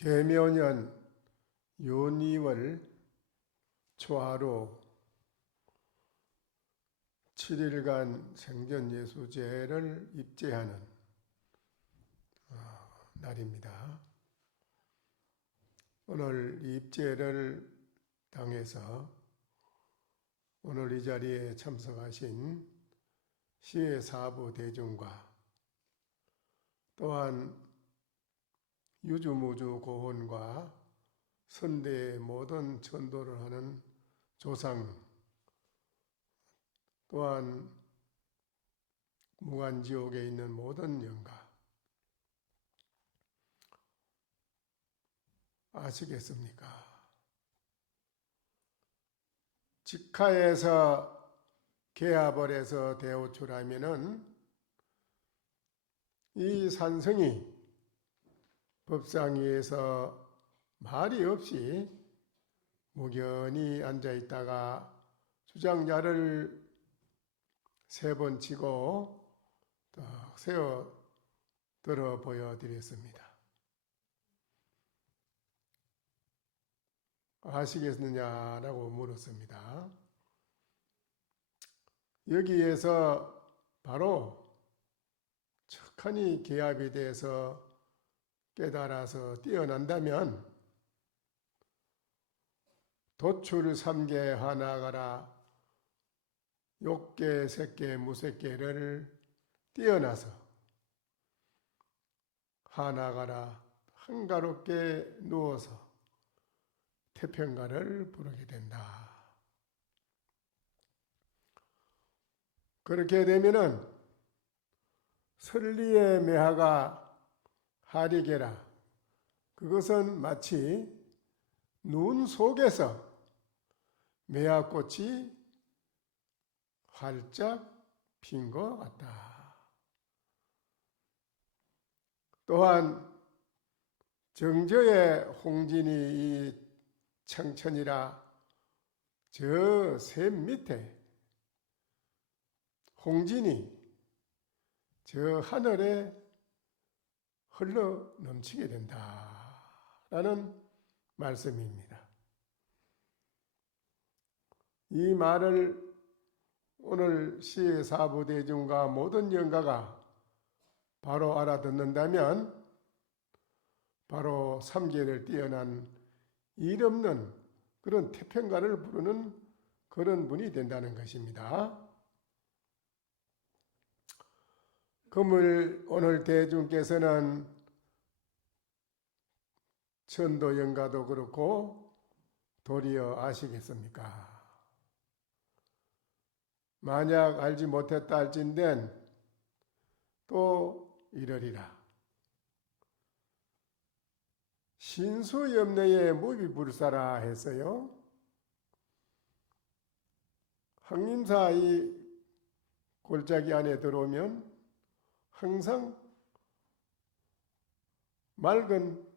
계묘년 윤이월 초하루 7일간 생전예수제를 입제하는 날입니다. 오늘 입제를 당해서 오늘 이 자리에 참석하신 시의 사부 대중과 또한 유주무주 고혼과 선대의 모든 전도를 하는 조상, 또한 무간지옥에 있는 모든 영가, 아시겠습니까? 직하에서 계합을 해서 대호출하면은 이 산성이 법상 말이 없이 무견히 앉아있다가 주장자를 3번 치고 딱 세워 들어 보여드렸습니다. 아시겠느냐라고 물었습니다. 여기에서 바로 척하니 계합에 대해서 깨달아서 뛰어난다면 도출 3계 하나가라 욕계, 색계, 무색계를 뛰어나서 하나가라 한가롭게 누워서 태평가를 부르게 된다. 그렇게 되면은 설리의 매화가 하리게라, 그것은 마치 눈 속에서 매화꽃이 활짝 핀 것 같다. 또한 정저의 홍진이 이 청천이라 저 샘 밑에 홍진이 저 하늘에 흘러 넘치게 된다라는 말씀입니다. 이 말을 오늘 시의 사부 대중과 모든 영가가 바로 알아듣는다면 바로 3계를 뛰어난 일 없는 그런 태평가를 부르는 그런 분이 된다는 것입니다. 그물 오늘 대중께서는 천도 영가도 그렇고 도리어 아시겠습니까? 만약 알지 못했다 할진된 또 이러리라. 신수염내에 무비불사라 했어요. 항림사 이 골짜기 안에 들어오면 항상 맑은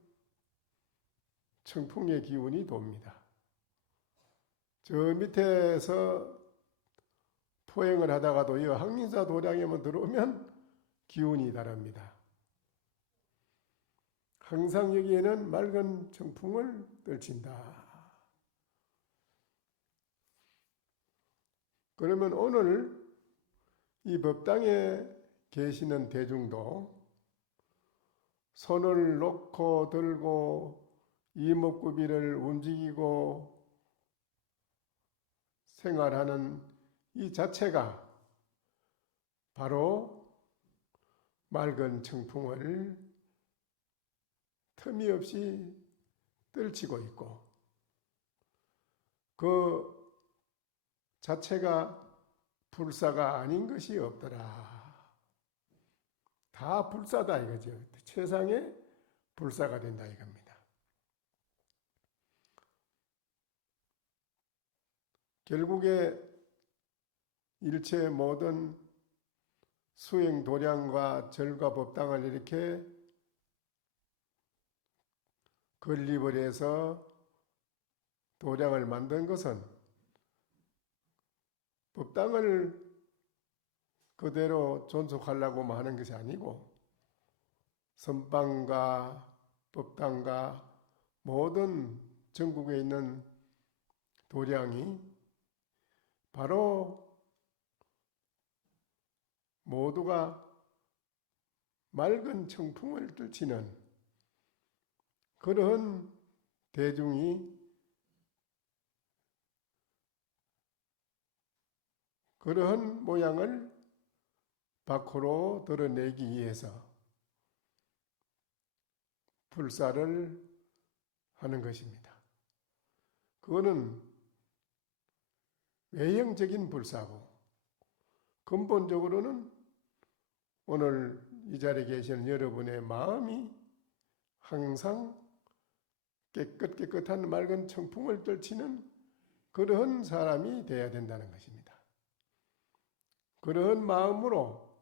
청풍의 기운이 돕니다. 저 밑에서 포행을 하다가도 이 항림사 도량에만 들어오면 기운이 다릅니다. 항상 여기에는 맑은 청풍을 떨친다. 그러면 오늘 이 법당에 계시는 대중도 손을 놓고 들고 이목구비를 움직이고 생활하는 이 자체가 바로 맑은 청풍을 틈이 없이 떨치고 있고 그 자체가 불사가 아닌 것이 없더라. 다 불사다 이거죠. 최상의 불사가 된다 이겁니다. 결국에 일체 모든 수행 도량과 절과 법당을 이렇게 건립을 해서 도량을 만든 것은 법당을 그대로 존속하려고 하는 것이 아니고 선방과 법당과 모든 전국에 있는 도량이 바로 모두가 맑은 청풍을 떨치는 그러한 대중이 그러한 모양을 밖으로 드러내기 위해서 불사를 하는 것입니다. 그거는 외형적인 불사고 근본적으로는 오늘 이 자리에 계시는 여러분의 마음이 항상 깨끗한 맑은 청풍을 떨치는 그러한 사람이 되어야 된다는 것입니다. 그러한 마음으로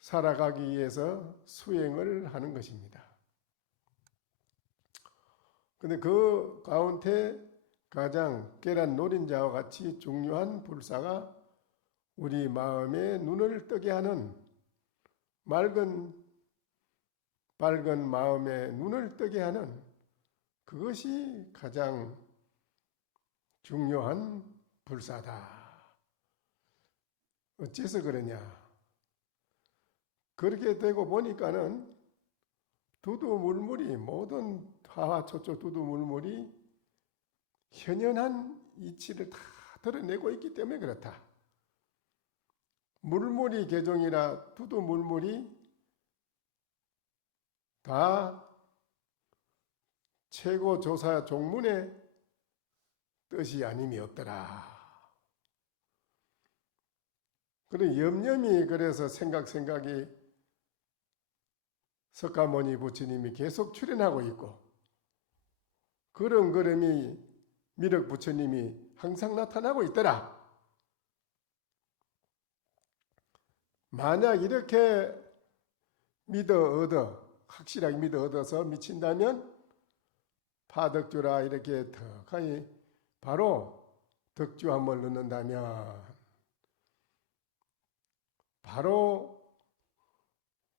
살아가기 위해서 수행을 하는 것입니다. 근데 그 가운데 가장 깨란 노린자와 같이 중요한 불사가 우리 마음의 눈을 뜨게 하는 밝은 마음의 눈을 뜨게 하는 그것이 가장 중요한 불사다. 어째서 그러냐? 그렇게 되고 보니까는 두두물물이 모든 하하초초 두두물물이 현연한 이치를 다 드러내고 있기 때문에 그렇다. 물물이 개종이라 두두물물이 다 최고 조사 종문의 뜻이 아님이 없더라. 그래 염염이 그래서 생각이 석가모니 부처님이 계속 출연하고 있고 그런 걸음이 미륵 부처님이 항상 나타나고 있더라. 만약 이렇게 확실하게 믿어 얻어서 미친다면 파덕주라 이렇게 턱하니 바로 덕주함을 넣는다면 바로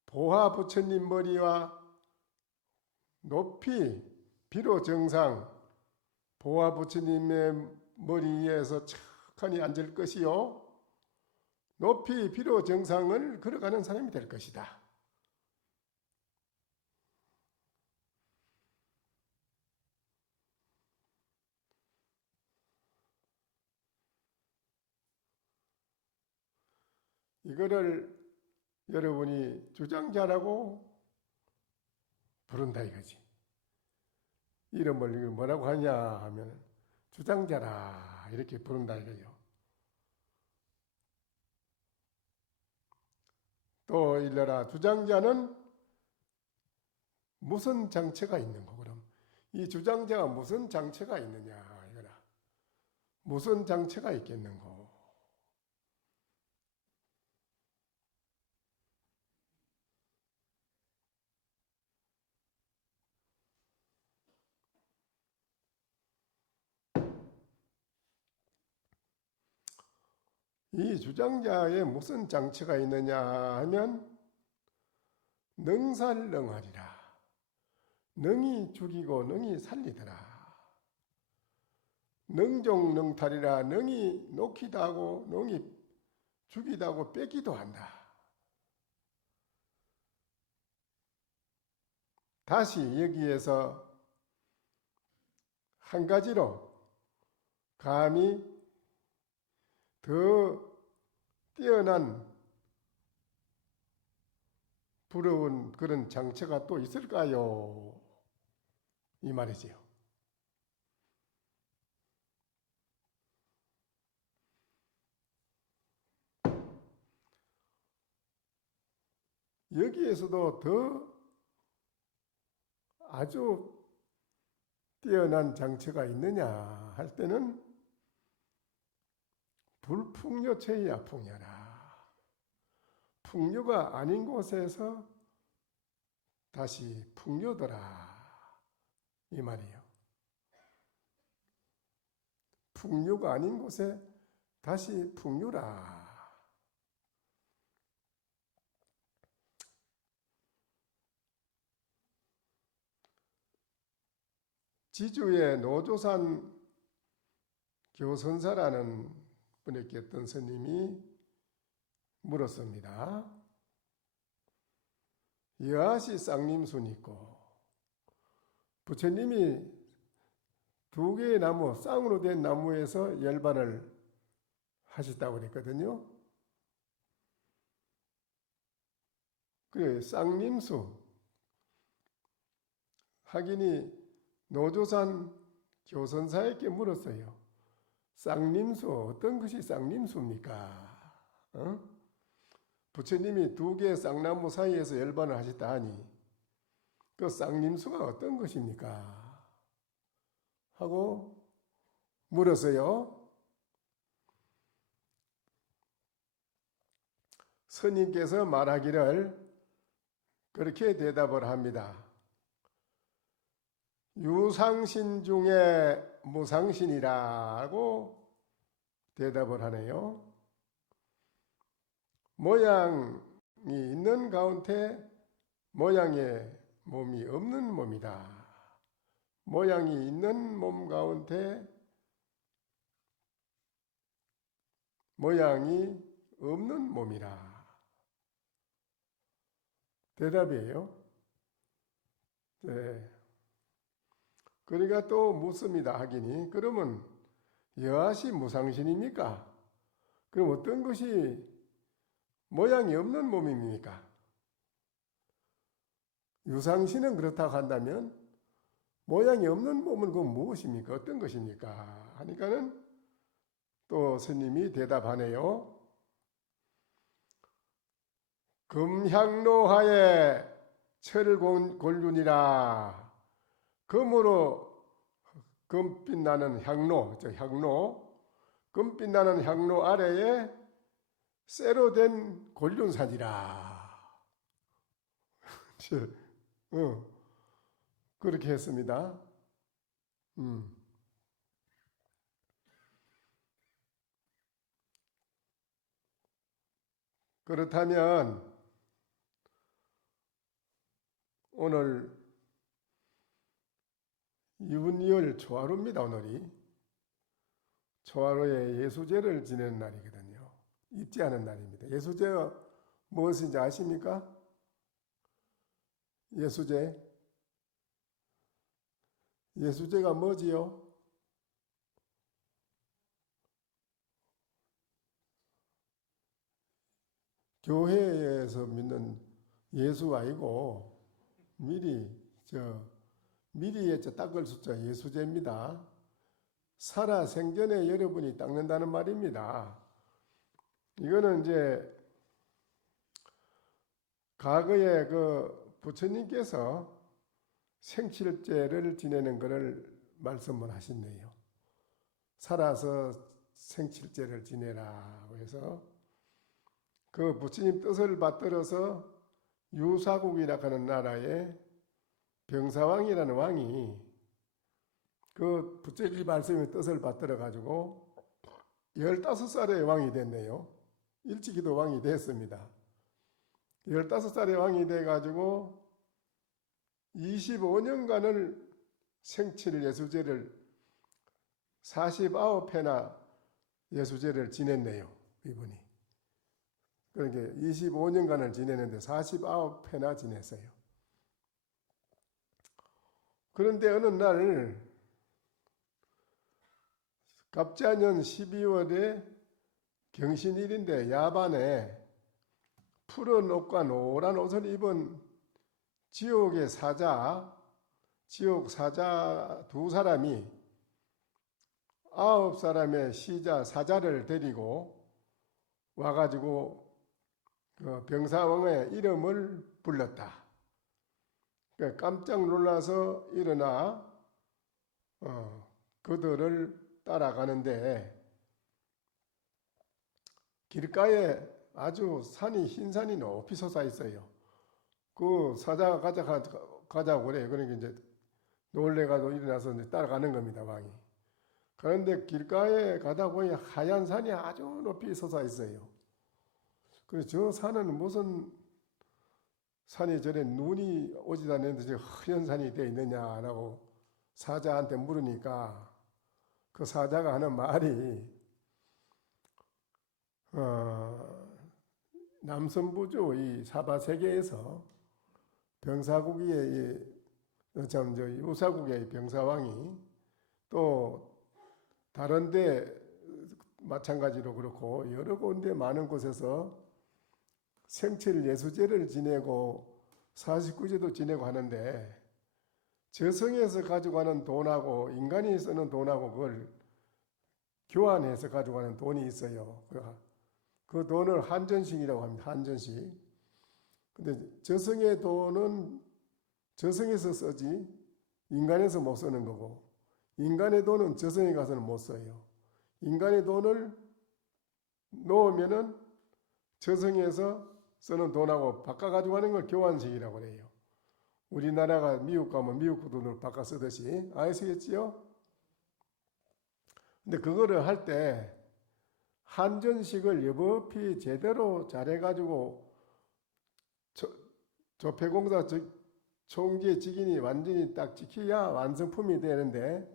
보화 부처님 머리와 높이 비로 정상 보화 부처님의 머리 위에서 척하니 앉을 것이요 높이 비로 정상을 걸어가는 사람이 될 것이다. 이거를 여러분이 주장자라고 부른다 이거지. 이름을 뭐라고 하냐 하면 주장자라 이렇게 부른다 이거요. 또 일러라 주장자는 무슨 장체가 있는 거 그럼 이 주장자가 무슨 장체가 있느냐 이거라. 무슨 장체가 있겠는고. 이 주장자에 무슨 장치가 있느냐 하면 능살능하리라. 능이 죽이고 능이 살리더라. 능종능탈이라. 능이 놓기도 하고 능이 죽이도 하고 뺏기도 한다. 다시 여기에서 한 가지로 감히 더 뛰어난 부러운 그런 장치가 또 있을까요? 이 말이지요. 여기에서도 더 아주 뛰어난 장치가 있느냐 할 때는 불풍요체야 풍요라. 풍요가 아닌 곳에서 다시 풍요더라 이 말이에요. 풍요가 아닌 곳에 다시 풍요라. 지주의 노조산 교선사라는 분에게 어떤 스님이 물었습니다. 여하시 쌍림순이 있고 부처님이 두 개의 나무, 쌍으로 된 나무에서 열반을 하셨다고 그랬거든요. 그 쌍림수 하긴이 노조산 교선사에게 물었어요. 쌍림수 어떤 것이 쌍림수입니까? 부처님이 두 개의 쌍나무 사이에서 열반을 하셨다 하니 그 쌍림수가 어떤 것입니까? 하고 물었어요. 스님께서 말하기를 그렇게 대답을 합니다. 유상신 중에 무상신이라고 대답을 하네요. 모양이 있는 가운데 모양의 몸이 없는 몸이다. 모양이 있는 몸 가운데 모양이 없는 몸이라. 대답이에요. 네. 그러니까 또 묻습니다. 하기니 그러면 여하시 무상신입니까? 그럼 어떤 것이 모양이 없는 몸입니까? 유상신은 그렇다고 한다면 모양이 없는 몸은 그건 무엇입니까? 어떤 것입니까? 하니까는 또 스님이 대답하네요. 금향로하에 철곤륜이라. 금으로 금빛 나는 향로, 금빛 나는 향로 아래에 쇠로 된 곤륜산이라. 그렇게 했습니다. 그렇다면 오늘 이분열 초하루입니다. 오늘이 초하루에 예수제를 지내는 날이거든요. 잊지 않은 날입니다. 예수제가 무엇인지 아십니까? 예수제가 뭐지요? 교회에서 믿는 예수 아니고 미리 닦을 숫자 예수제입니다. 살아 생전에 여러분이 닦는다는 말입니다. 이거는 이제 과거에 그 부처님께서 생칠제를 지내는 것을 말씀을 하셨네요. 살아서 생칠제를 지내라고 해서 그 부처님 뜻을 받들어서 유사국이라고 하는 나라에 병사왕이라는 왕이 그 부처님 말씀의 뜻을 받들어 가지고 15살의 왕이 됐네요. 일찍이도 왕이 됐습니다. 15살의 왕이 돼 가지고 25년간을 생칠 예수제를 49회나 예수제를 지냈네요. 이분이. 그러니까 25년간을 지내는데 49회나 지냈어요. 그런데 어느 날 갑자년 12월에 경신일인데 야반에 푸른 옷과 노란 옷을 입은 지옥 사자 두 사람이 9사람의 사자를 데리고 와가지고 그 병사왕의 이름을 불렀다. 깜짝 놀라서 일어나 그들을 따라가는데 길가에 아주 흰 산이 높이 솟아 있어요. 그 사자가 가자고 그래. 그러니까 이제 놀래가지고 일어나서 이제 따라가는 겁니다, 왕이. 그런데 길가에 가다 보니 하얀 산이 아주 높이 솟아 있어요. 그래서 저 산은 무슨 산이 저래 눈이 오지도 않는데 저 하얀 산이 되어 있느냐라고 사자한테 물으니까 그 사자가 하는 말이 남선부주 이 사바 세계에서 병사국의 유사국의 병사왕이 또 다른데 마찬가지로 그렇고 여러 군데 많은 곳에서 생칠 예수제를 지내고 49제도 지내고 하는데 저승에서 가져가는 돈하고 인간이 쓰는 돈하고 그걸 교환해서 가져가는 돈이 있어요. 그 돈을 한전식이라고 합니다. 한전식. 근데 저승의 돈은 저승에서 쓰지 인간에서 못 쓰는 거고 인간의 돈은 저승에 가서는 못 써요. 인간의 돈을 놓으면은 저승에서 쓰는 돈하고 바꿔 가지고 걸 교환식이라고 해요. 우리나라가 미국 가면 미국 돈으로 바꿔 쓰듯이 아시겠지요? 근데 그거를 할 때 한전식을 여법히 제대로 잘해가지고 조폐공사 총재 직인이 완전히 딱 지켜야 완성품이 되는데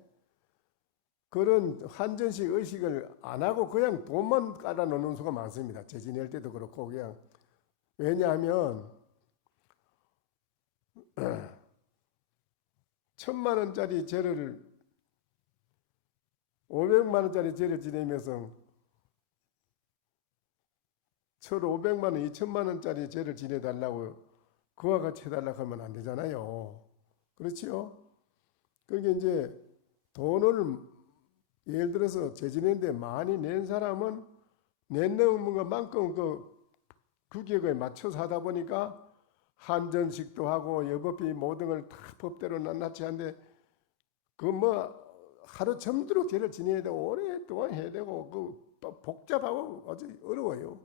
그런 한전식 의식을 안 하고 그냥 돈만 깔아 놓는 수가 많습니다. 제 지낼 때도 그렇고 그냥 왜냐하면 1,000만 원짜리 제를 500만 원짜리 제를 지내면서 서로 500만 원, 2천만 원짜리 제를 지내달라고 그와 같이 해달라고 하면 안 되잖아요. 그렇지요? 그러니까 이제 돈을 예를 들어서 제 지내는데 많이 낸 사람은 낸 것만큼 그 규격에 맞춰서 하다 보니까 한전식도 하고 여법비 모든 걸 다 법대로 낱낱이 하는데 그 뭐 하루 점도록 제를 지내야 되고 오랫동안 해야 되고 그 복잡하고 아주 어려워요.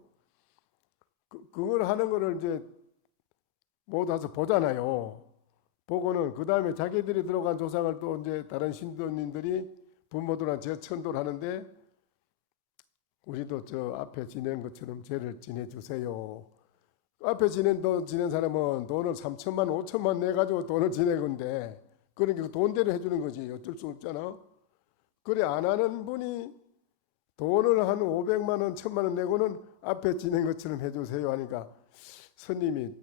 그걸 하는 거를 이제 모두 와서 보잖아요. 보고는 그 다음에 자기들이 들어간 조상을 또 이제 다른 신도님들이 부모들한테 제천도를 하는데 우리도 저 앞에 지낸 것처럼 제를 지내주세요. 앞에 지낸 사람은 돈을 3천만, 5천만 내가지고 돈을 지내건데 그러니까 그 돈대로 해주는 거지. 어쩔 수 없잖아. 그래 안 하는 분이 돈을 한 500만 원, 1,000만 원 내고는 앞에 지낸 것처럼 해주세요 하니까 스님이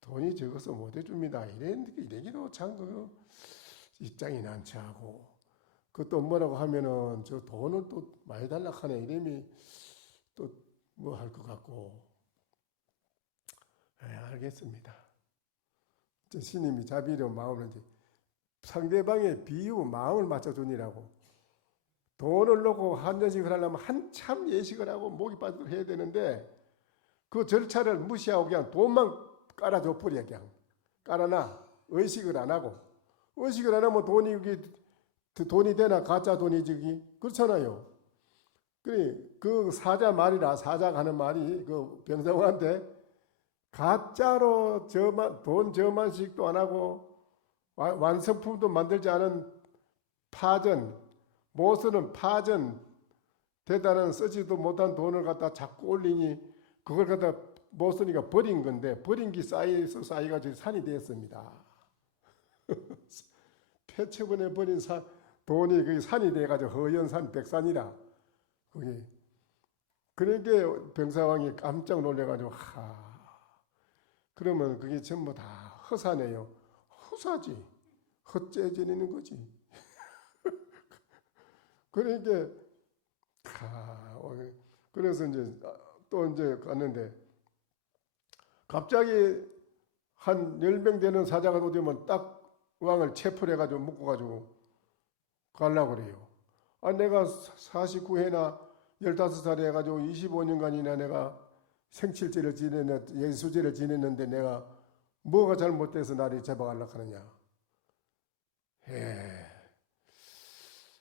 돈이 적어서 못 해줍니다. 이래기도 참 그 입장이 난처 하고 그또 뭐라고 하면은 저 돈을 또 많이 달라 하네 이름이 또 뭐 할 것 같고 알겠습니다. 스님이 자비로 마음을 이제 상대방의 비유 마음을 맞춰주니라고 돈을 놓고 한전식을 하려면 한참 예식을 하고 목이 빠지도록 해야 되는데 그 절차를 무시하고 그냥 돈만 깔아줘 버려 그냥 깔아놔. 의식을 안 하고 의식을 안 하면 돈이 되나 가짜 돈이지 그렇잖아요. 그래 그 사자 말이라 사자가 하는 말이 그 병사왕한테 가짜로 돈 저만씩도 안 하고 완성품도 만들지 않은 파전 못 쓰는 파전 대단한 쓰지도 못한 돈을 갖다 자꾸 올리니 그걸 갖다 못 쓰니까 버린 건데 버린 게 쌓여가지고 산이 되었습니다. 폐처분에 버린 돈이 그게 산이 돼가지고 허연산 백산이라 그게 그러니까 병사왕이 깜짝 놀래가지고 그러면 그게 전부 다 허사네요. 허사지. 헛죄 지내는 거지. 그러니까 그래서 이제 또 이제 갔는데 갑자기 한 10명 되는 사자가 오면 딱 왕을 체포를 해가지고 묶어가지고 가려고 그래요. 내가 49회나 15살에 해가지고 25년간이나 내가 생칠제를 지냈는데 예수제를 지냈는데 내가 뭐가 잘못돼서 나를 잡아가려고 하느냐.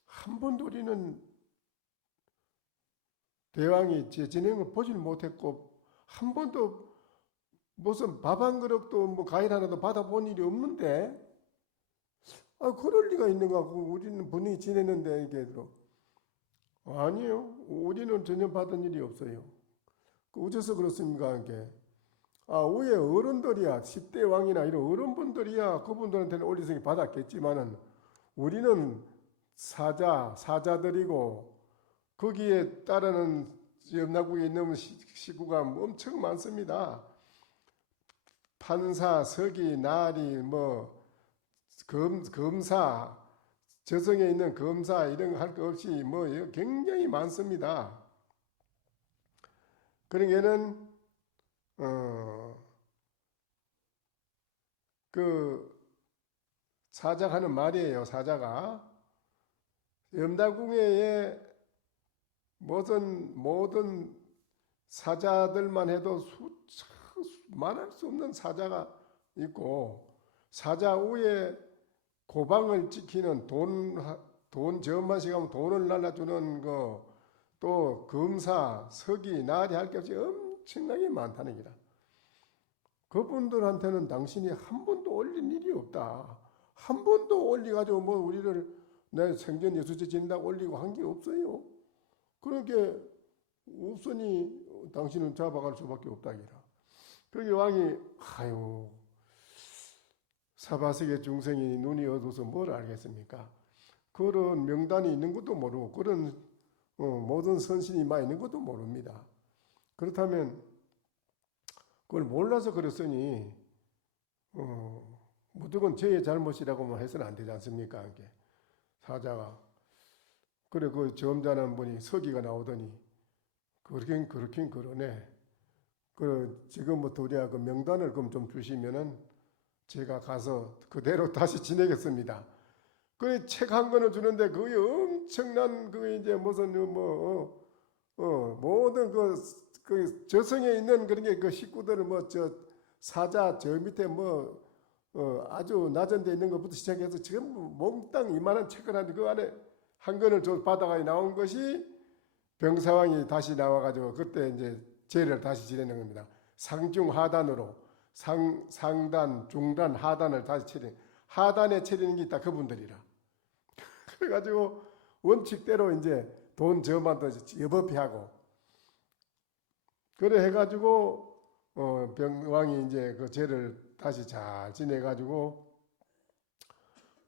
한 번도 우리는 대왕이 지낸 걸 보질 못했고 한 번도 무슨 밥 한 그릇도 뭐 과일 하나도 받아본 일이 없는데 그럴 리가 있는가 하고 우리는 분명히 지냈는데 이게 아니에요. 우리는 전혀 받은 일이 없어요. 어째서 그렇습니까? 이게 위에 어른들이야, 10대 왕이나 이런 어른분들이야, 그분들한테는 올리성이 받았겠지만은, 우리는 사자들이고, 거기에 따르는 염라국에 있는 식구가 엄청 많습니다. 판사, 서기, 나리, 검사, 저승에 있는 검사 이런 거 할 거 없이 굉장히 많습니다. 그러게는 그 사자가 하는 말이에요. 사자가 염라궁에 모든 사자들만 해도 말할 수 없는 사자가 있고, 사자 위에 고방을 지키는 돈 저만씩 하면 돈을 날라주는 거, 또 검사, 서기, 나리 할 게 없이 엄청나게 많다는 기라. 그분들한테는 당신이 한 번도 올린 일이 없다. 한 번도 올려가지고 우리를 내 생전 예수제 지낸다고 올리고 한 게 없어요. 그렇게 없으니 당신은 잡아갈 수밖에 없다기라. 그러게 왕이 아유 사바세계 중생이 눈이 어두워서 뭘 알겠습니까? 그런 명단이 있는 것도 모르고 그런 모든 선신이 막 있는 것도 모릅니다. 그렇다면 그걸 몰라서 그랬으니 무조건 저의 잘못이라고만 해서는 안 되지 않습니까? 이렇게 사자가 그래 그 점잖은 분이 서기가 나오더니 그렇긴 그러네. 그 지금부터 우리가 그 명단을 그럼 좀 주시면은 제가 가서 그대로 다시 지내겠습니다. 그 책 한 권을 주는데 그게 엄청난 그 이제 무슨 모든 그 저승에 있는 그런 게 그 식구들을 사자 저 밑에 아주 낮은 데 있는 것부터 시작해서 전부 몽땅 이만한 책을 하는데 그 안에 한 권을 받아가 나온 것이 병사왕이 다시 나와가지고 그때 이제 제를 다시 지내는 겁니다. 상중하단으로 상단, 중단, 하단을 다시 차리는 하단에 차리는 게 있다 그분들이라. 그래가지고 원칙대로 이제 돈 저만 더 여법히 하고 그래 해가지고 병왕이 이제 그 제를 다시 잘 지내가지고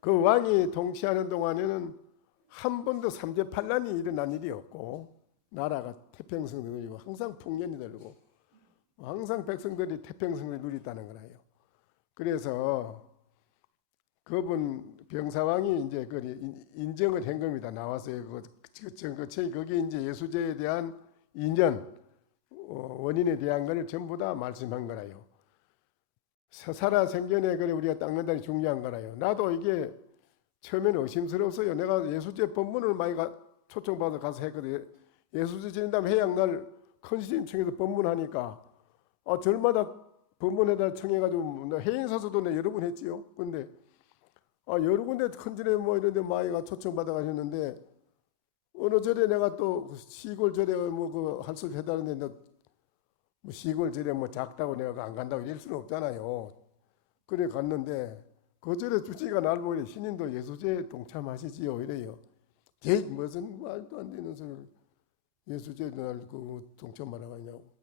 그 왕이 통치하는 동안에는 한 번도 삼재팔란이 일어난 일이 없고 나라가 태평성되고 항상 풍년이 들고 항상 백성들이 태평성을 누리다는 거라요. 그래서 그분 병사왕이 이제 인정을 한 겁니다. 나와서요. 거기 이제 예수제에 대한 인연 원인에 대한 걸 전부 다 말씀한 거라요. 살아생전에 그래 우리가 닦는다는 중요한 거라요. 나도 이게 처음에는 의심스러웠어요. 내가 예수제 법문을 많이 초청받아서 가서 했거든요. 예수제 지낸다면 해양날 큰 스님청에서 법문하니까 절마다 법문에다 청해가지고 해인사서도 내 여러 번 했지요. 근데 여러 군데 큰 절에 이런데 많이가 초청받아 가셨는데 어느 절에 내가 또 시골 절에 그 할수 해달라는데 시골 절에 작다고 내가 안 간다고 이럴 수는 없잖아요. 그래 갔는데 그 절에 주치가 날 보고 신인도 예수제에 동참하시지요 이래요. 무슨 말도 안 되는 소리를 예수제에 날 동참하라고 하냐고.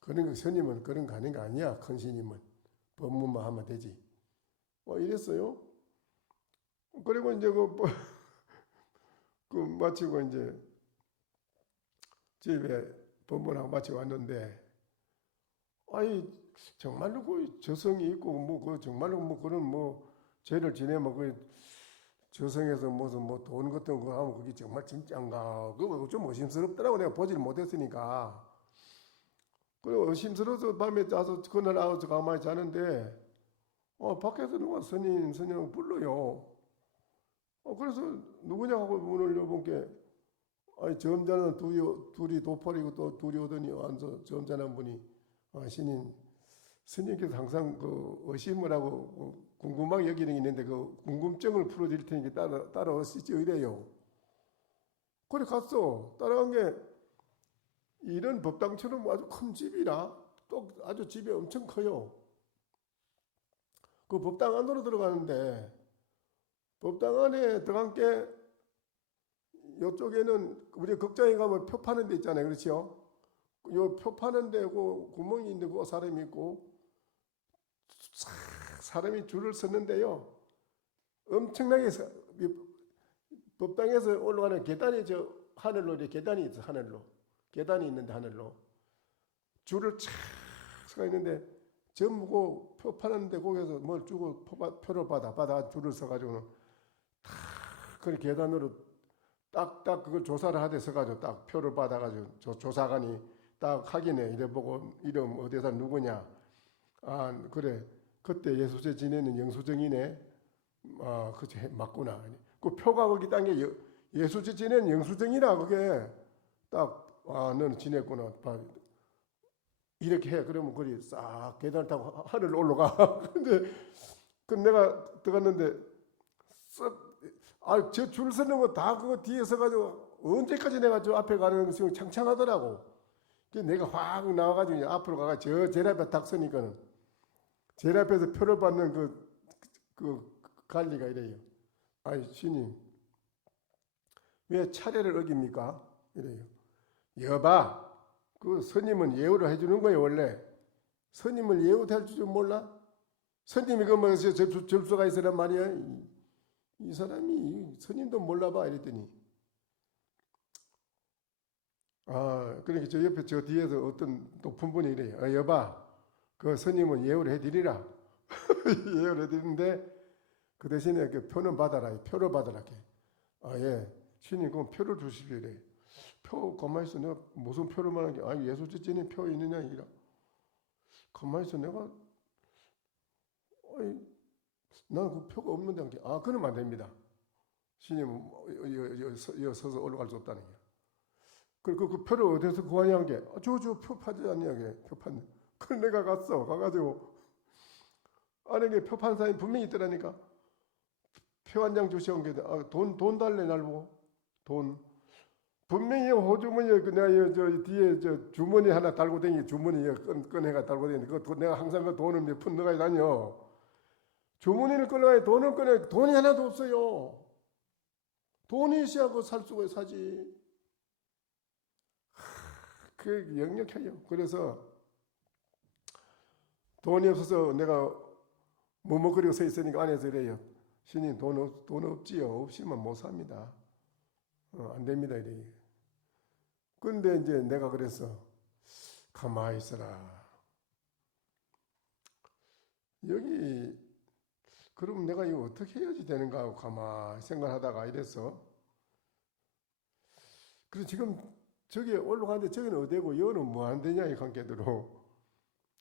그런 거 스님은 그런 거 하는 거 아니야. 큰 스님은 법문만 하면 되지. 이랬어요. 그리고 이제 그 마치고 이제 집에 법문하고 마치고 왔는데 정말로 그 저성이 있고 그 정말로 그런 죄를 지내면 그 저성에서 무슨 돈 같은 거 하면 그게 정말 진짜인가 그거 좀 의심스럽더라고. 내가 보질 못했으니까. 그리고 의심스러워서 밤에 자서 그날 아서 가만히 자는데 밖에서 누가 스님 불러요. 그래서 누구냐 하고 문을 열어본게 점잖은 둘이 도포리고 또 둘이 오더니 앉아 점잖은 분이 스님께서 항상 그 의심을 하고 궁금하게 여기는 게 있는데 그 궁금증을 풀어드릴 테니까 따라오시죠 이래요. 그래 갔어. 따라간 게 이런 법당처럼 아주 큰 집이라 또 아주 집이 엄청 커요. 그 법당 안으로 들어가는데 법당 안에 들어간 게 이쪽에는 우리 극장에 가면 표 파는 데 있잖아요. 그렇죠? 요 표 파는데 그 구멍이 있는데 그 사람이 있고 사람이 줄을 섰는데요. 엄청나게 법당에서 올라가는 계단이 저 하늘로 이제 계단이 있어. 하늘로 계단이 있는데 하늘로 줄을 착 서가 있는데 전부 표 파는데 거기서 뭘 주고 표를 받아 줄을 서가지고는 탁 그 계단으로 딱딱 그걸 조사를 하대 서가지고 딱 표를 받아가지고 조사관이 딱 확인해 이래 보고 이름 어디서 누구냐. 아 그래 그때 예수제 지내는 영수증이네. 아 그치 맞구나. 그 표가 거기 딴 게 예수제 지내는 영수증이라 그게 딱 아 너는 지냈구나. 이렇게 해. 그러면 그리 싹 계단을 타고 하늘 올라가. 근데 그 내가 들어갔는데 저 줄 서는 거 다 그거 뒤에 서가지고 언제까지 내가 저 앞에 가는 것이 창창하더라고. 그래서 내가 확 나와가지고 앞으로 가가 저 제일 앞에 딱 서니까는 제일 앞에서 표를 받는 그 관리가 이래요. 아이 신임 왜 차례를 어깁니까? 이래요. 여봐. 그 스님은 예우를 해주는 거예요 원래. 스님을 예우할 줄 몰라? 스님이 그뭐 접수가 있으란 말이야. 이 사람이 스님도 몰라봐 이랬더니 아 그러니까 저 옆에 저 뒤에서 어떤 높은 분이 이래요. 여봐 그 스님은 예우를 해드리라. 예우를 해드리는데 그 대신에 그 표는 받아라. 표를 받아라. 아예 신님 그럼 표를 주십시오 이래. 표 가만히 있어. 내가 무슨 표를 말하는 게 아니 예수 지지는 표 있느냐 이라. 가만히 있어. 내가 아니 나는 그 표가 없는데 한게 아 그러면 안 됩니다. 신임은 서서 올라갈 수 없다는 게. 그 표를 어디서 구하냐는 게 저 표 파지 않냐 표 판네. 그걸 내가 가가지고 안에 표 판 사람이 분명히 있더라니까. 표 한 장 주시온 게 돈 달래 날고 돈. 분명히 호주머니에 내가 저 뒤에 저 주머니 하나 달고 다니 주머니에 꺼내가 달고 다니 그 내가 항상 그 돈을 몇 푼 넣어가 다녀. 주머니를 꺼내가 돈을 꺼내 돈이 하나도 없어요. 돈이 있어야 그 살 수가 사지. 그 역력해요. 그래서 돈이 없어서 내가 머뭇거리고 서 있으니까 안에서 이래요. 신님 돈 없지요. 없이만 못 삽니다. 안 됩니다 이래. 근데 이제 내가 그랬어. 가만히 있어라. 여기 그럼 내가 이거 어떻게 해야지 되는가 하고 가만히 생각하다가 이랬어. 그래서 지금 저기 올라가는데 저기는 어디고 여는 뭐 안 되냐 이 관계대로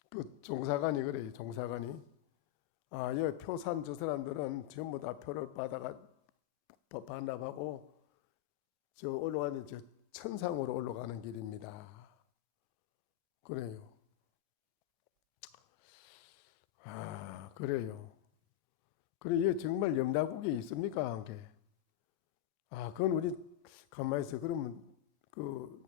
그 종사관이 그래. 종사관이 여기 표산 저 사람들은 전부 다 표를 받아가 반납하고 저 올라가는데 저 천상으로 올라가는 길입니다. 그래요. 그래요. 그래 이게 정말 염라국에 있습니까 한 게? 그건 우리 가만히 있어. 그러면 그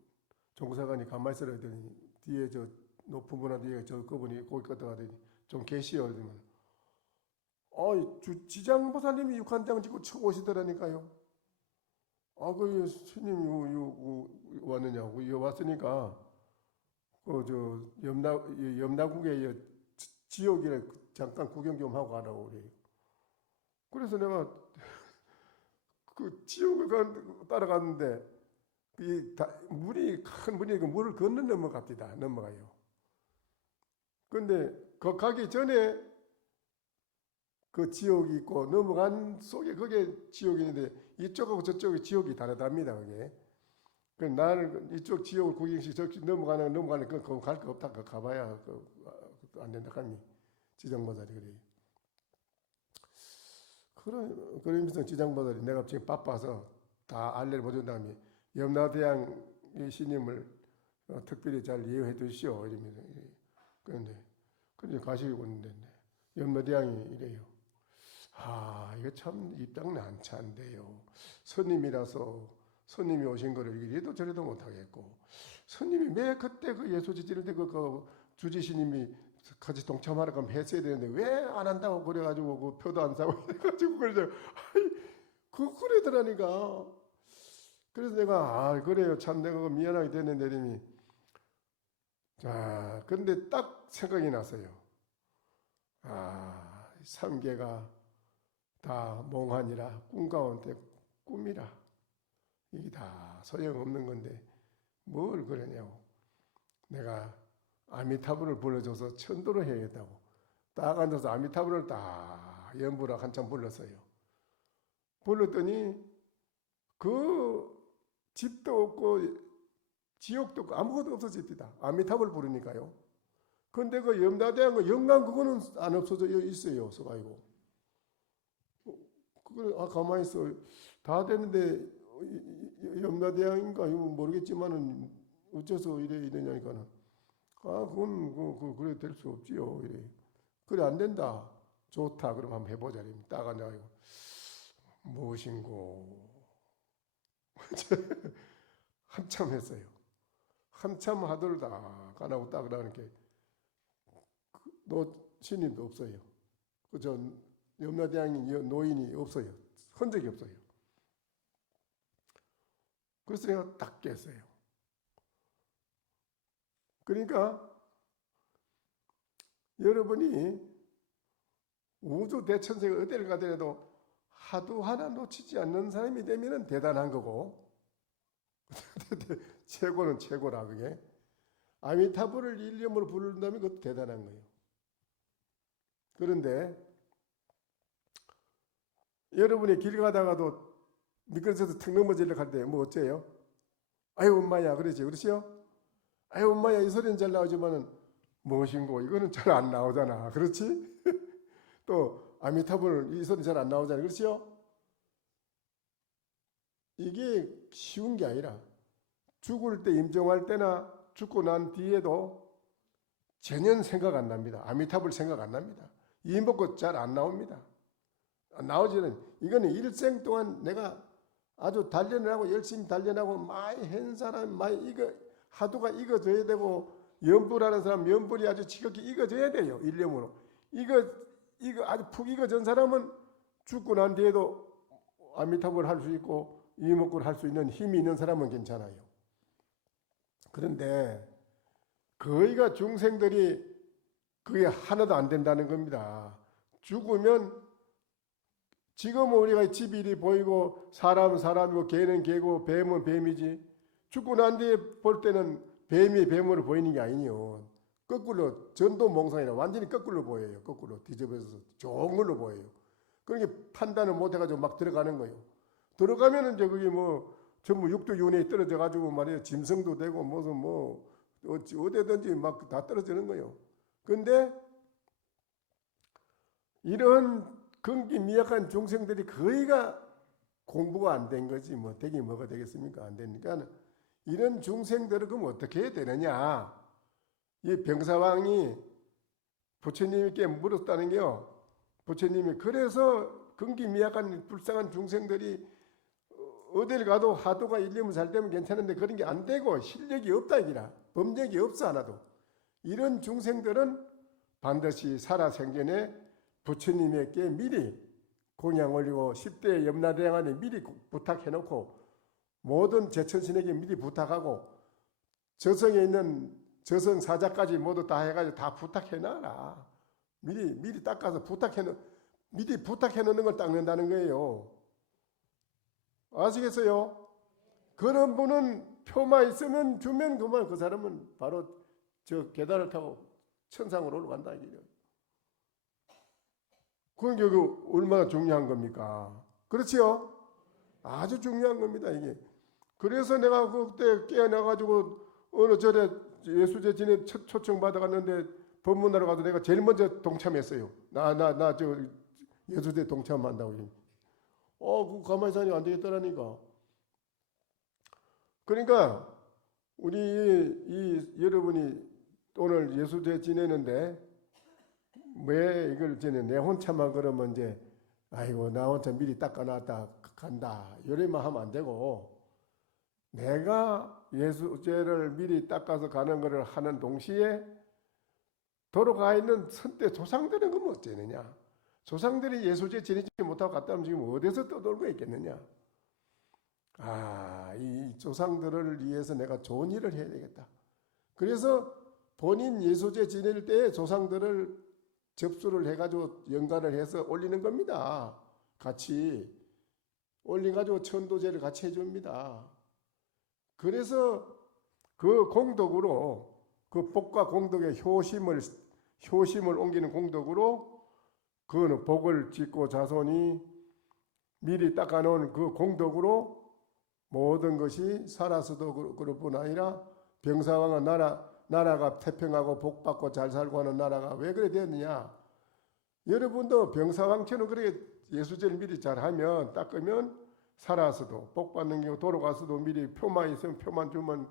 종사관이 가만히 있어야 되니 뒤에 저 높은 분한테 저 그분이 거기 갔다 가더니 좀 계시오 그러면 지장보살님이 육한장 짓고 치고 오시더라니까요. 그 스님 왔느냐고 왔으니까 그 저 염라국에 지옥이래 잠깐 구경 좀 하고 가라고 그래요. 그래서 내가 그 지옥을 따라갔는데 큰 물이 그 물을 넘어가요. 그런데 그 가기 전에 그 지옥이 있고 넘어간 속에 그게 지옥이 있는데 이쪽하고 저쪽이 지옥이 다르답니다. 그게. 그 나는 이쪽 지옥을 구경시 저쪽 넘어가는 그거 갈 거 없다. 그거 가봐야 안 된다 하니 지장보살이 그래. 그러면서 지장보살이 내가 지금 바빠서 다 안내를 보준 다음에 염라대왕 신임을 특별히 잘 예우해 두시오 이러면서 그런데 가시고 있는데 염라대왕이 이래요. 이거 참 입장 난처한데요. 스님이 오신 거를 이래도 저래도 못하겠고 스님이 매 그때 그 예수 지지를 때 그 주지스님이 같이 동참하러 가면 했어야 되는데 왜 안 한다고 그래가지고 그 표도 안 사고 해가지고 그러더라니까. 그래서 내가 그래요 참 내가 미안하게 됐는데 이러니 자, 그런데 딱 생각이 났어요. 삼계가 다 몽환이라 꿈 가운데 꿈이라 이게 다 소용없는 건데 뭘 그러냐고. 내가 아미타불을 불러줘서 천도를 해야겠다고 딱 앉아서 아미타불을 딱 연부라 한참 불렀어요. 불렀더니 그 집도 없고 지옥도 없고 아무것도 없어집니다. 아미타불 부르니까요. 근데 그 염라대왕 그 영광 그거는 안 없어져 있어요. 서가지고 그걸 가만히 있어. 다 됐는데 염라대왕인가 이거 모르겠지만은 어째서 이러냐니까는 그건 그래 될 수 없지요. 이래. 그래 안 된다. 좋다. 그럼 한번 해보자. 딱 앉아가지고 무엇인고 한참 했어요. 한참 하더라다 가나고 딱 그러니까 신임도 없어요. 저 염라대왕이 노인이 없어요. 흔적이 없어요. 그래서 내가 딱 깼어요. 그러니까 여러분이 우주 대천세가 어디를 가더라도 하도 하나 놓치지 않는 사람이 되면 대단한 거고 최고는 최고라. 그게 아미타불을 일념으로 부른다면 그것도 대단한 거예요. 그런데 여러분이 길 가다가도 미끄러져서 턱 넘어지려고 할 때 뭐 어째요? 아유 엄마야 그러지. 그렇지요? 아유 엄마야 이 소리는 잘 나오지만은 무엇인고 이거는 잘 안 나오잖아. 그렇지? 또 아미타불 이 소리 잘 안 나오잖아. 그렇지요? 이게 쉬운 게 아니라 죽을 때 임종할 때나 죽고 난 뒤에도 전혀 생각 안 납니다. 아미타불 생각 안 납니다. 이 먹고 잘 안 나옵니다. 나오지는 이거는 일생 동안 내가 아주 단련하고 열심히 단련하고 많이 한 사람 많이 이거 하도가 익어져야 되고 연불하는 사람 연불이 아주 지극히 익어져야 돼요. 일념으로 이거 아주 푹 익어진 사람은 죽고 난 뒤에도 아미타불 할 수 있고 이목구를 할 수 있는 힘이 있는 사람은 괜찮아요. 그런데 거의가 중생들이 그게 하나도 안 된다는 겁니다. 죽으면 지금은 우리가 집이 이리 보이고 사람은 사람이고 개는 개고 뱀은 뱀이지 죽고 난 뒤에 볼 때는 뱀이 뱀으로 보이는 게 아니요. 거꾸로 전도몽상이라 완전히 거꾸로 보여요. 거꾸로 뒤집어서 좋은 걸로 보여요. 그러니까 판단을 못해가지고 막 들어가는 거예요. 들어가면은 이제 그게 뭐 전부 육도윤회에 떨어져 가지고 말이에요. 짐승도 되고 무슨 뭐 어디든지 막 다 떨어지는 거예요. 근데 이런 근기 미약한 중생들이 거의가 공부가 안 된 거지 뭐 되게 뭐가 되겠습니까? 안 되니까 이런 중생들은 그럼 어떻게 해야 되느냐? 이 병사왕이 부처님께 물었다는 게요. 부처님이 그래서 근기 미약한 불쌍한 중생들이 어딜 가도 하도가 일념을 잘 되면 괜찮은데 그런 게 안 되고 실력이 없다 이기라. 법력이 없어 하나도. 이런 중생들은 반드시 살아생전에 부처님에게 미리 공양 올리고 10대 염라대왕한테 미리 부탁해놓고 모든 제천신에게 미리 부탁하고 저성에 있는 저성사자까지 모두 다 해가지고 다 부탁해놔라. 미리 닦아서 미리 부탁해놓는 걸 닦는다는 거예요. 아시겠어요? 그런 분은 표만 있으면 주면 그만 그 사람은 바로 저 계단을 타고 천상으로 올라간다 이거예요. 그건 여기 얼마나 중요한 겁니까? 그렇지요? 아주 중요한 겁니다 이게. 그래서 내가 그때 깨어나가지고 어느 절에 예수제 진에 초청 받아갔는데 법문하러 가서 내가 제일 먼저 동참했어요. 나 저 예수제 동참한다고. 그 가만히 있으니 안 되겠더라니까. 그러니까 우리 여러분이 오늘 예수제 지내는데 왜 이걸 지내 내 혼자만 그러면 이제 아이고 나 혼자 미리 닦아놨다 간다 이래만 하면 안 되고 내가 예수제를 미리 닦아서 가는 것을 하는 동시에 돌아가 있는 선대 조상들은 그럼 어쩌느냐. 조상들이 예수제 지내지 못하고 갔다 오면 지금 어디서 떠돌고 있겠느냐. 이 조상들을 위해서 내가 좋은 일을 해야 되겠다. 그래서 본인 예수제 지낼 때 조상들을 접수를 해가지고 연관을 해서 올리는 겁니다. 같이 올려가지고 천도제를 같이 해줍니다. 그래서 그 공덕으로 그 복과 공덕의 효심을 옮기는 공덕으로 그거는 복을 짓고 자손이 미리 닦아놓은 그 공덕으로 모든 것이 살아서도 그럴 뿐 아니라 병사왕은 나라가 태평하고 복받고 잘 살고 하는 나라가 왜 그래 되었느냐. 여러분도 병사왕처럼 그렇게 예수제를 미리 잘하면 닦으면 살아서도 복받는 경우 돌아가서도 미리 표만 있으면 표만 주면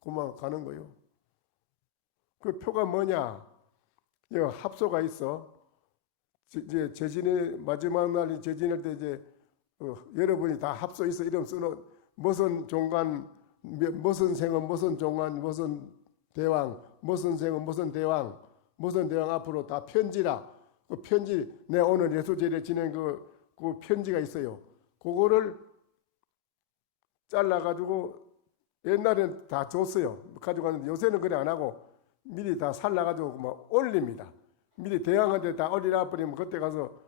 그만 가는 거요. 그 표가 뭐냐? 합소가 있어. 이제 제진의 마지막 날 제진할 때 이제 여러분이 다 합소 있어 이름 쓰는 무슨 종관 무슨 생은 무슨 종관 무슨 대왕 무슨 생은 무슨 대왕 앞으로 다 편지라. 그 편지 내 오늘 예수제를 지낸 그 편지가 있어요. 그거를 잘라가지고 옛날엔 다 줬어요. 가져가는데 요새는 그래 안 하고 미리 다 살라가지고 막 올립니다. 미리 대왕한테 다 올리라 버리면 그때 가서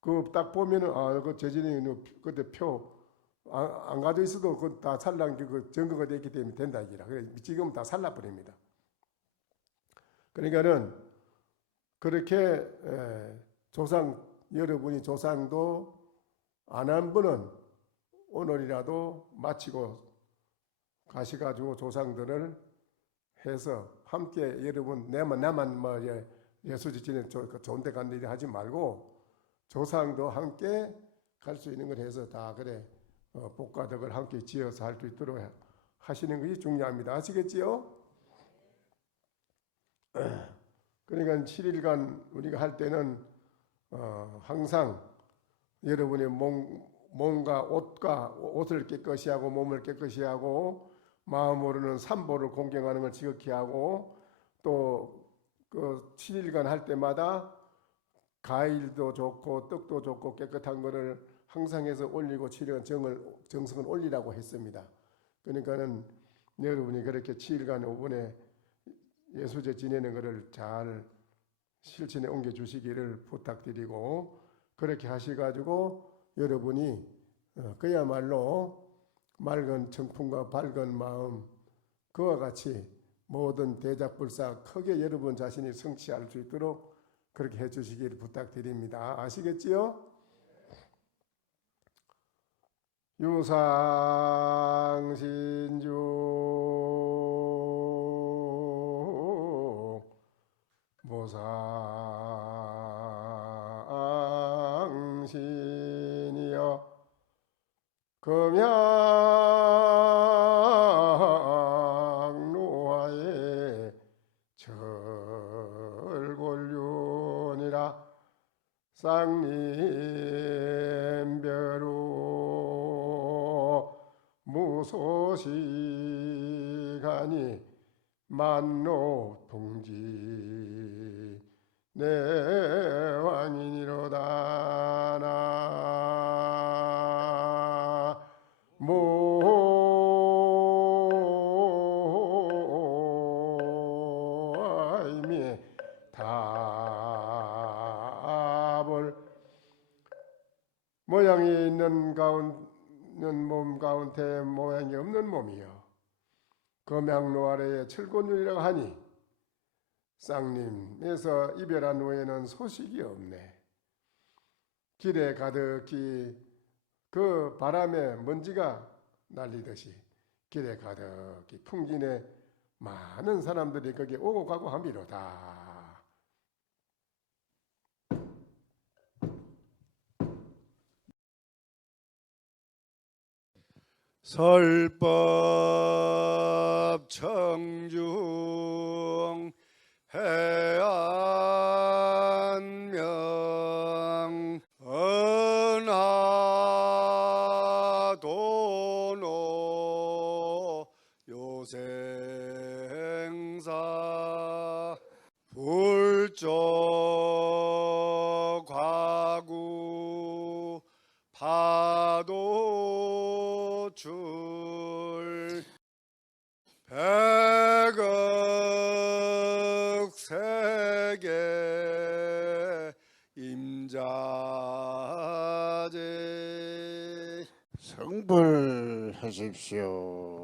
그 딱 보면은 그 재진이 그때 표 안 가져 있어도 그 다 살란 그 증거가 됐기 때문에 된다 이기라. 그래 지금 다 살라 버립니다. 그러니까는 그렇게 조상 여러분이 조상도 안 한 분은 오늘이라도 마치고 가셔가지고 조상들을 해서 함께 여러분 나만 뭐 예수지 지내 좋은 데 가는 일 하지 말고 조상도 함께 갈 수 있는 걸 해서 다 그래 복과 덕을 함께 지어서 할 수 있도록 하시는 것이 중요합니다. 아시겠지요? 그러니까 7일간 우리가 할 때는 항상 여러분의 몸과 옷을 깨끗이 하고 몸을 깨끗이 하고 마음으로는 삼보를 공경하는 걸 지극히 하고 또 그 7일간 할 때마다 과일도 좋고 떡도 좋고 깨끗한 거를 항상 해서 올리고 7일간 정성을 올리라고 했습니다. 그러니까는 여러분이 그렇게 7일간 5분에 예수제 지내는 것을 잘 실천에 옮겨 주시기를 부탁드리고 그렇게 하셔가지고 여러분이 그야말로 맑은 청풍과 밝은 마음 그와 같이 모든 대작불사 크게 여러분 자신이 성취할 수 있도록 그렇게 해주시기를 부탁드립니다. 아시겠지요? 유상신주 모상신이여 금양노하에 절골륜이라 쌍림벼루 무소시가니 만노통지 내 왕인이로다 나모아이미 답을 모양이 있는 몸 가운데 모양이 없는 몸이요 금양로 아래에 철곤율이라고 하니 쌍님에서 이별한 후에는 소식이 없네. 길에 가득히 그 바람에 먼지가 날리듯이 길에 가득히 풍진에 많은 사람들이 거기에 오고 가고 함이로다. 설법 청중 해안명 은하도노 요생사 불조 과구 파도출 백은 성불하십시오.